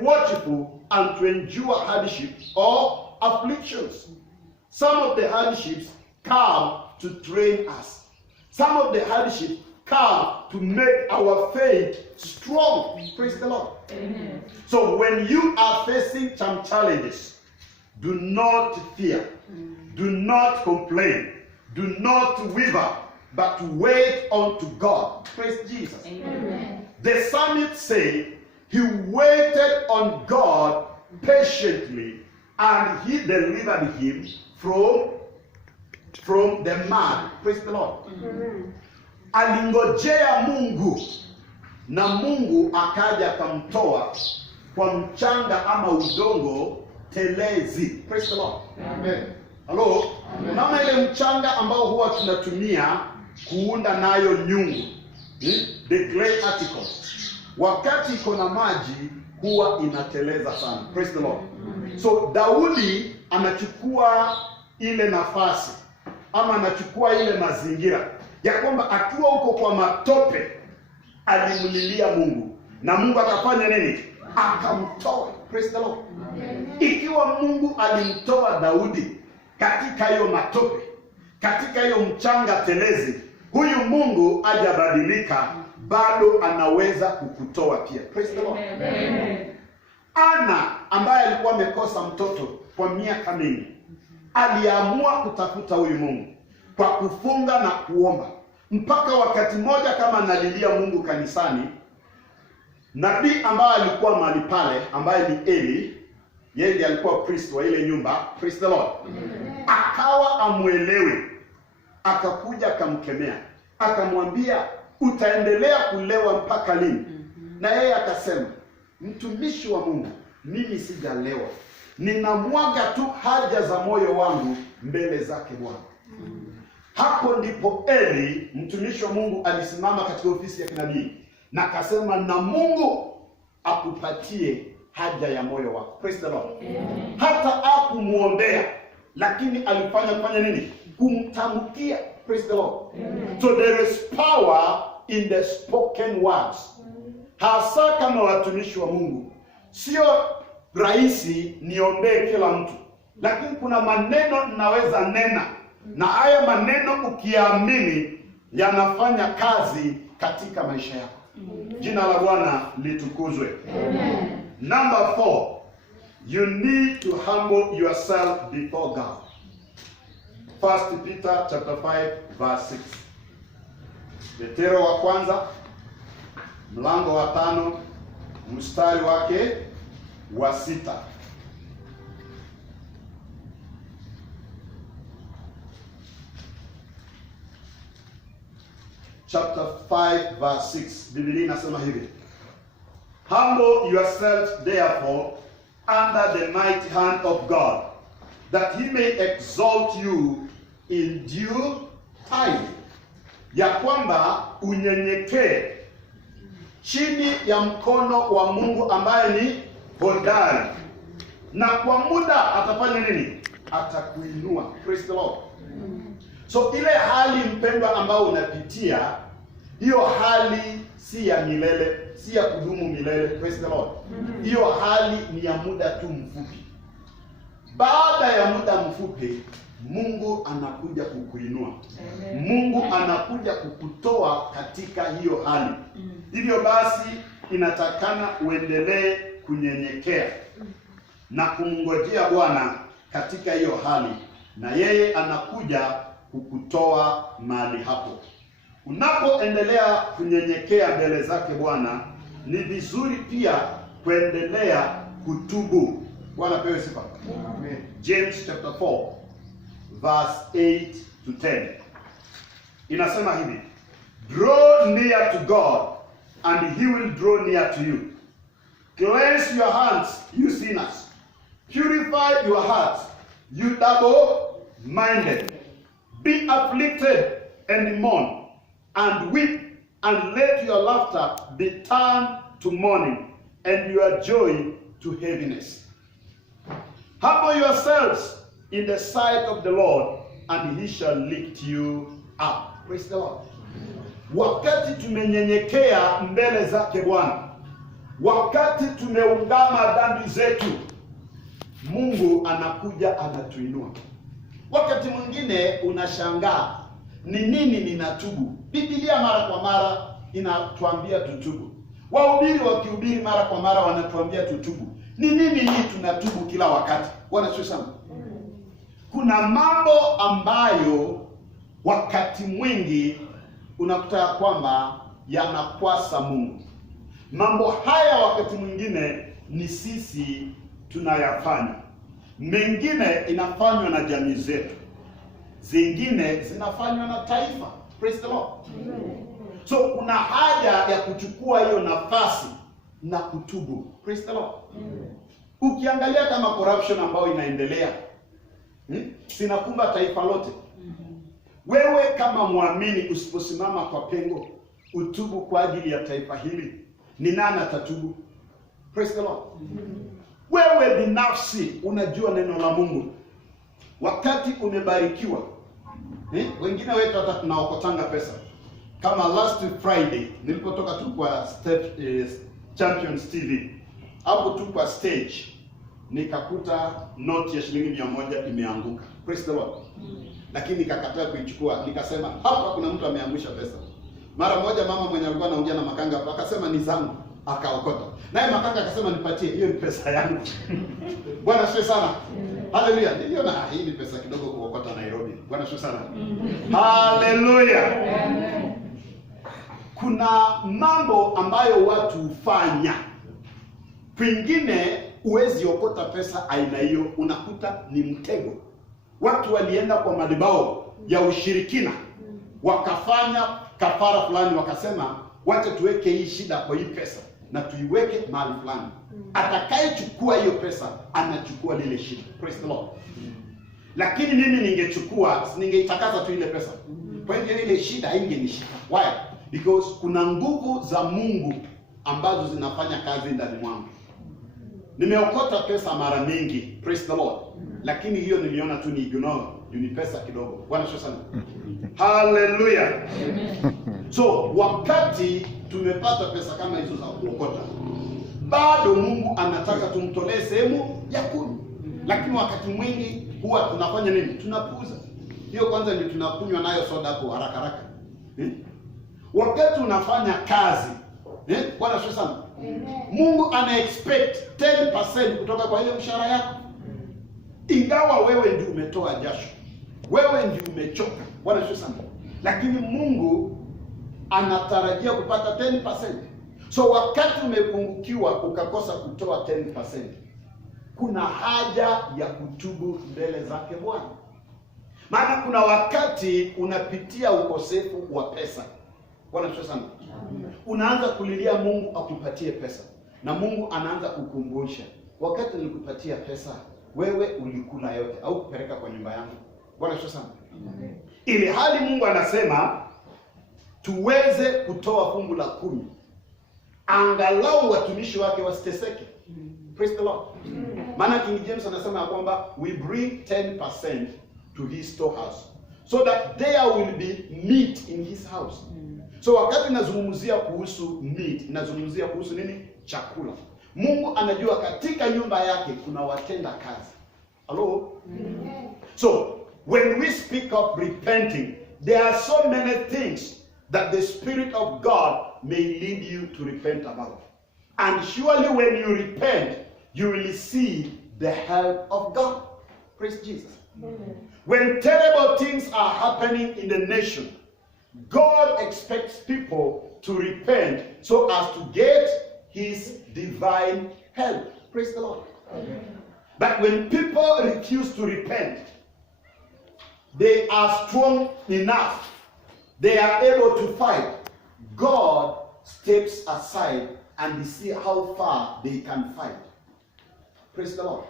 watchful and to endure hardship or afflictions. Some of the hardships come to train us. Some of the hardships come to make our faith strong. Praise the Lord. Amen. So when you are facing some challenges, do not fear. Do not complain. Do not waver, but wait unto God. Praise Jesus. Amen. The psalmist said he waited on God patiently, and he delivered him from the mad. Praise the Lord. Amen. Alingojea Mungu na Mungu akaja akamtoa kwa mchanga ama udongo telezi. Praise the Lord. Amen. Hello? Unaona ile mchanga ambao huwa tunatumia kuunda nayo nyungu, the clay article, wakati iko na maji huwa inateleza sana. Praise the Lord. So Daudi anachukua ile nafasi ama anachukua ile mazingira ya kwamba akiwa huko kwa matope alimlilia Mungu na Mungu akafanya nini? Akamtoa. Praise the Lord. Ikiwa Mungu alimtoa Daudi katika hiyo matope, katika hiyo mchanga telezi, huyu Mungu hajabadilika, bado anaweza kukutoa pia. Praise the Lord. Amen. Ana ambaye alikuwa amekosa mtoto kwa miaka mingi, aliamua kutafuta huyu Mungu kwa kufunga na kuomba, mpaka wakati mmoja kama analilia Mungu kanisani, nabii ambaye alikuwa mahali pale ambaye ni Eli, yeye ndiye alikuwa priest wa ile nyumba. Praise the Lord. Akawa amuelewe, akakuja akamkemea, akamwambia utaendelea kulewa mpaka lini? Na yeye akasema, mtumishi wa Mungu, mimi sijalewa, ninamwaga tu haja za moyo wangu mbele zake Bwana. Hapo ndipo Eli mtumishi wa Mungu alisimama katika ofisi ya kinabii na akasema, na Mungu akupatie haja ya moyo wako. Praise the Lord. Amen. Hata hakumuombea, lakini alifanya nini? Kumtamkia. Praise the Lord. Amen. So there is power in the spoken words. Hasa kama watumishi wa Mungu, sio rahisi niombee kila mtu, lakini kuna maneno ninaweza nena, na haya maneno ukiamini yanafanya kazi katika maisha yako. Jina la Bwana litukuzwe. Amen. Number 4, you need to humble yourself before God. 1 Peter chapter 5 verse 6. Petero wa kwanza mlango wa 5 mstari wake wa 6. Chapter 5 verse 6. Biblia inasema hivi: humble yourselves therefore under the mighty hand of God, that he may exalt you in due time. Ya kwamba unyenyekee chini ya mkono wa Mungu ambaye ni hodari, na kwa muda atafanya nini? Atakuinua. Praise the Lord. So ile hali mpendwa ambao unapitia, hiyo hali si ya milele, si ya kudumu milele. Praise the Lord. Hiyo hali ni ya muda tu mfupi. Baada ya muda mfupi, Mungu anakuja kukuinua. Mungu anakuja kukutoa katika hiyo hali. Hivyo basi inatakana uendelee kunyenyekea na kumngojea Bwana katika hiyo hali, na yeye anakuja kukutoa mahali hapo. Unapoendelea kunyenyekea mbele zake Bwana, ni vizuri pia kuendelea kutubu. Bwana pewe sifa. Amen. James chapter 4 verse 8 to 10. Inasema hivi: draw near to God and he will draw near to you. Cleanse your hands, you sinners. Purify your hearts, you double-minded. Be afflicted and mourn, and weep, and let your laughter be turned to mourning, and your joy to heaviness. Humble yourselves in the sight of the Lord, and he shall lift you up. Praise the Lord. Wakati tumenyenyekea mbele zake Bwana, wakati tumeungama dhambi zetu, Mungu anakuja anatuinua. Wakati mwingine unashangaa, ni nini ninatubu? Biblia mara kwa mara inatuambia tutubu. Wahubiri wakihubiri mara kwa mara wanatuambia tutubu. Ni nini hii tunatubu kila wakati? Wanachosema. Kuna mambo ambayo wakati mwingi unakuta kwamba yanakwasa Mungu. Mambo haya wakati mwingine ni sisi tunayafanya. Mengine inafanywa na jamii zetu. Zingine zinafanywa na taifa. Praise the Lord. So kuna haja ya kuchukua hiyo nafasi na kutubu. Praise the Lord. Ukiangalia kama corruption ambayo inaendelea, sinakumba taifa lote. Wewe kama muamini usiposimama kwa pengo, utubu kwa ajili ya taifa hili, ni nani atatubu? Praise the Lord. Wewe binafsi unajua neno la Mungu. Wakati umebarikiwa, wengine wetu hata tunaokotanga pesa. Kama last Friday nilipotoka tu kwa Champions TV, hapo tu kwa stage nikakuta note ya shilingi 100 imeanguka. Praise the Lord. Lakini nikakataa kuichukua, nikasema hapa kuna mtu ameangusha pesa. Mara moja mama mwenye alikuwa anaongea na makanga hapo akasema ni zangu, akaokota. Naye makanga akasema nipatie, hiyo ni pesa yangu. Bwana asifiwe sana. Haleluya. Niliona hii ni pesa kidogo kuokota Nairobi. Bwana asifiwe sana. Haleluya. Kuna mambo ambayo watu hufanya. Pengine uwezi okota pesa aina hiyo, unakuta ni mtego. Watu walienda kwa madhabahu ya ushirikina, wakafanya kafara fulani, wakasema wacha tuweke hii shida kwa hii pesa na tuiweke mahali fulani. Atakayechukua hiyo pesa anachukua lile shida. Praise the Lord. Lakini mimi ningeitakaza tu ile pesa. Kwa hiyo ile shida haingenishika. Why? Because kuna nguvu za Mungu ambazo zinafanya kazi ndani mwangu. Nimeokota pesa mara mingi, praise the Lord. Lakini hiyo niliona tu ni ignore, ni pesa kidogo. Bwana asifiwe sana. Hallelujah. So wakati tumepata pesa kama hizo za kuokota, bado Mungu anataka tumtolee sehemu ya 10. Lakini wakati mwingi huwa tunafanya nini? Tunapuuza. Hiyo kwanza ndio tunakunywa nayo soda hapo haraka haraka. Wakati unafanya kazi, Bwana asifiwe sana. Mungu ana expect 10% kutoka kwa hiyo mshahara yako. Ingawa wewe ndio umetoa jasho, wewe ndio umechoka. Bwana asifiwe sana. Lakini Mungu anatarajia kupata 10%. So wakati umepungukiwa ukakosa kutoa 10%, kuna haja ya kutubu mbele zake Bwana. Maana kuna wakati unapitia ukosefu wa pesa. Bwana asifiwe sana. Unaanza kulilia Mungu akupatie pesa. Na Mungu anaanza kukumbusha, wakati nilikupatia pesa, wewe ulikula yote au kupeleka kwa nyumba yangu. Bwana asifiwe sana. Ili hali Mungu anasema tuweze kutoa fungu la 10. Angalau watumishi wake wasiteseke. Praise the Lord. Maana King James anasema ya kwamba we bring 10% to his storehouse so that there will be meat in his house. So wakati nazungumzia kuhusu meat, nazungumzia kuhusu nini? Chakula. Mungu anajua katika nyumba yake kuna watenda kazi. Hello? So when we speak of repenting, there are so many things that the Spirit of God may lead you to repent about. And surely when you repent, you will see the help of God. Praise Jesus. When terrible things are happening in the nation, God expects people to repent so as to get his divine help. Praise the Lord. But when people refuse to repent, they are strong enough, they are able to fight. God steps aside and see how far they can fight. Praise the Lord.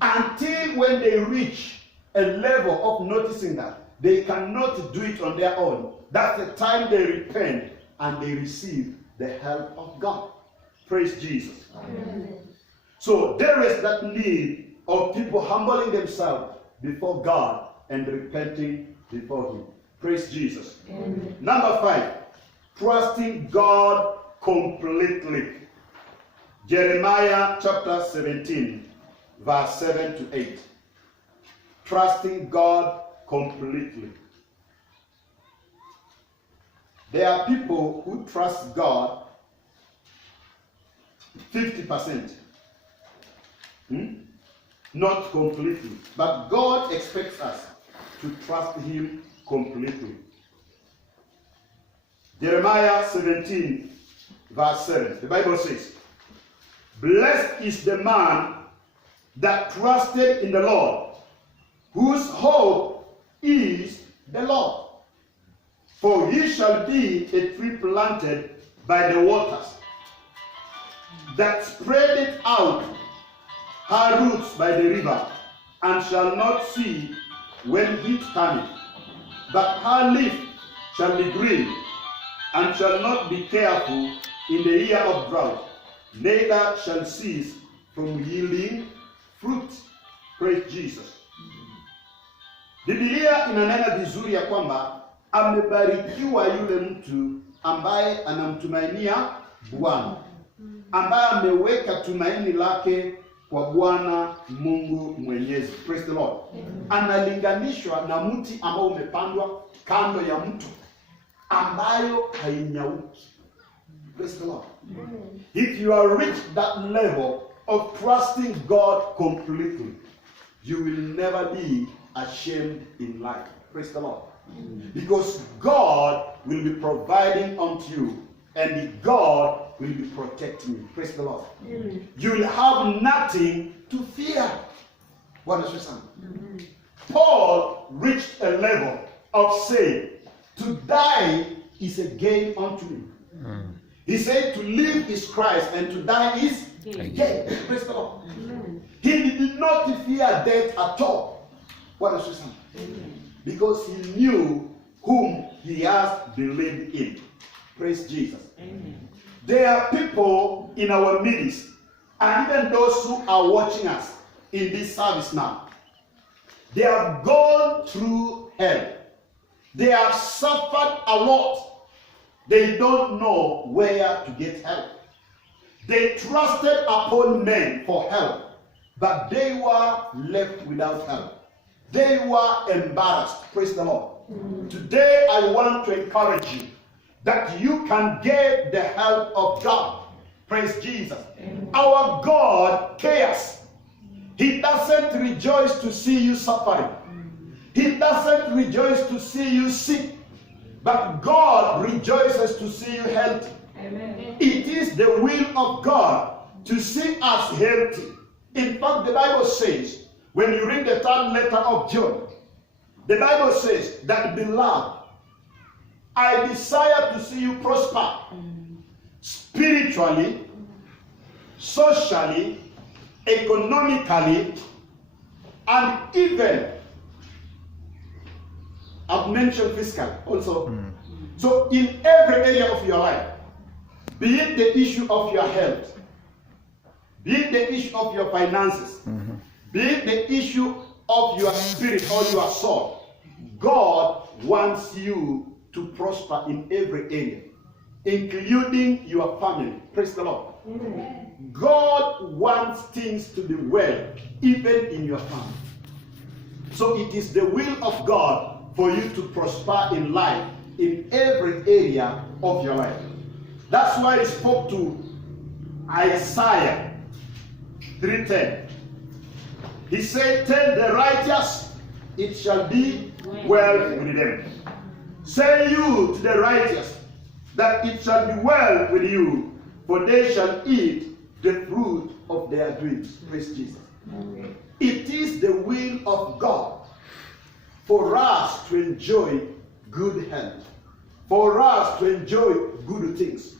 Until when they reach a level of noticing that they cannot do it on their own, that's the time they repent and they receive the help of God. Praise Jesus. Amen. So there is that need of people humbling themselves before God and repenting before him. Praise Jesus. Amen. Number 5, trusting God completely. Jeremiah chapter 17, verse 7 to 8. Trusting God completely. There are people who trust God 50%. Not completely. But God expects us to trust Him completely. Jeremiah 17, verse 7. The Bible says, "Blessed is the man that trusted in the Lord, whose hope is the Lord. For he shall be a tree planted by the waters, that spreadeth out her roots by the river, and shall not see when heat cometh. But her leaf shall be green, and shall not be careful in the year of drought, neither shall cease from yielding fruit." Praise Jesus. Biblia inanena vizuri ya kwamba amebarikiwa yule mtu ambaye anamtumainia Bwana, ambaye ameweka tumaini lake kwa Bwana Mungu Mwenyezi. Praise the Lord. Analinganishwa na mti ambao umepandwa kando ya mto ambayo hainyauki. Praise the Lord. If you are reached that level of trusting God completely, you will never be ashamed in life. Praise the Lord. Because God will be providing unto you, and God will be protecting you. Praise the Lord. You will have nothing to fear. What is your son? Paul reached a level of saying, to die is a gain unto me. He said to live is Christ and to die is gain. Praise the Lord. He did not fear death at all. What is your son? Because he knew whom he has believed in. Praise Jesus. Amen. There are people in our midst, and even those who are watching us in this service now, they have gone through hell. They have suffered a lot. They don't know where to get help. They trusted upon men for help, but they were left without help. They were embarrassed. Praise the Lord. Today I want to encourage you that you can get the help of God. Praise Jesus. Our God cares. He doesn't rejoice to see you suffering. He doesn't rejoice to see you sick. But God rejoices to see you healthy. Amen. It is the will of God to see us healthy. In fact, the Bible says, when you read the third letter of John, the Bible says that, beloved, I desire to see you prosper spiritually, socially, economically, and even, I've mentioned fiscal also. So in every area of your life, be it the issue of your health, be it the issue of your finances, be it the issue of your spirit or your soul, God wants you to prosper in every area, including your family. Praise the Lord. Amen. God wants things to be well, even in your family. So it is the will of God for you to prosper in life, in every area of your life. That's why he spoke to Isaiah 3:10. He said, tell the righteous, it shall be well with them. Say you to the righteous, that it shall be well with you, for they shall eat the fruit of their dreams. Praise Jesus. Okay. It is the will of God for us to enjoy good health, for us to enjoy good things.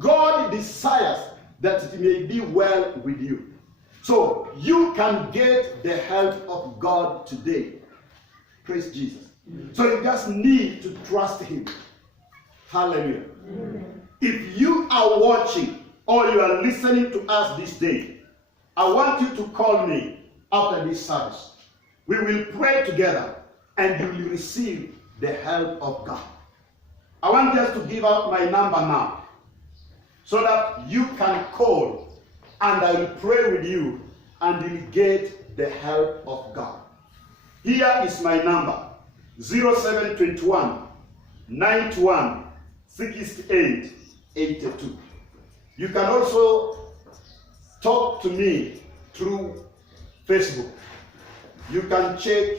God desires that it may be well with you. So you can get the help of God today. Praise Jesus. So you just need to trust Him. Hallelujah. If you are watching or you are listening to us this day, I want you to call me after this service. We will pray together and you will receive the help of God. I want us to give out my number now so that you can call and I will pray with you, and you'll get the help of God. Here is my number, 0721 91 68 82. You can also talk to me through Facebook. You can check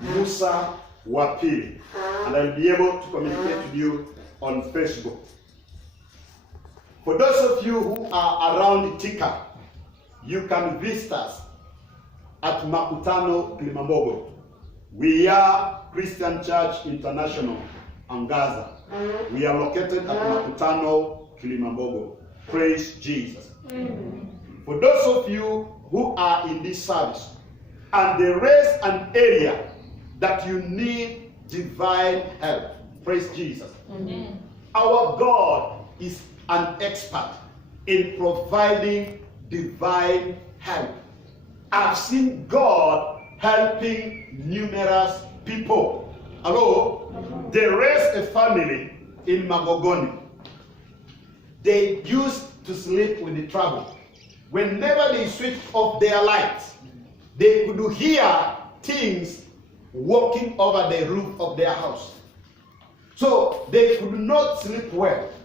Musa Wapili, and I'll be able to communicate with you on Facebook. For those of you who are around Tika, you can visit us at Makutano, Kilimambogo. We are Christian Church International, Angaza. We are located at Makutano, Kilimambogo. Praise Jesus. Amen. For those of you who are in this service, and there is an area that you need divine help, praise Jesus. Amen. Our God is an expert in providing divine help. I've seen God helping numerous people. Hello? There is a family in Magogoni. They used to sleep with the trouble. Whenever they switched off their lights, they could hear things walking over the roof of their house. So they could not sleep well.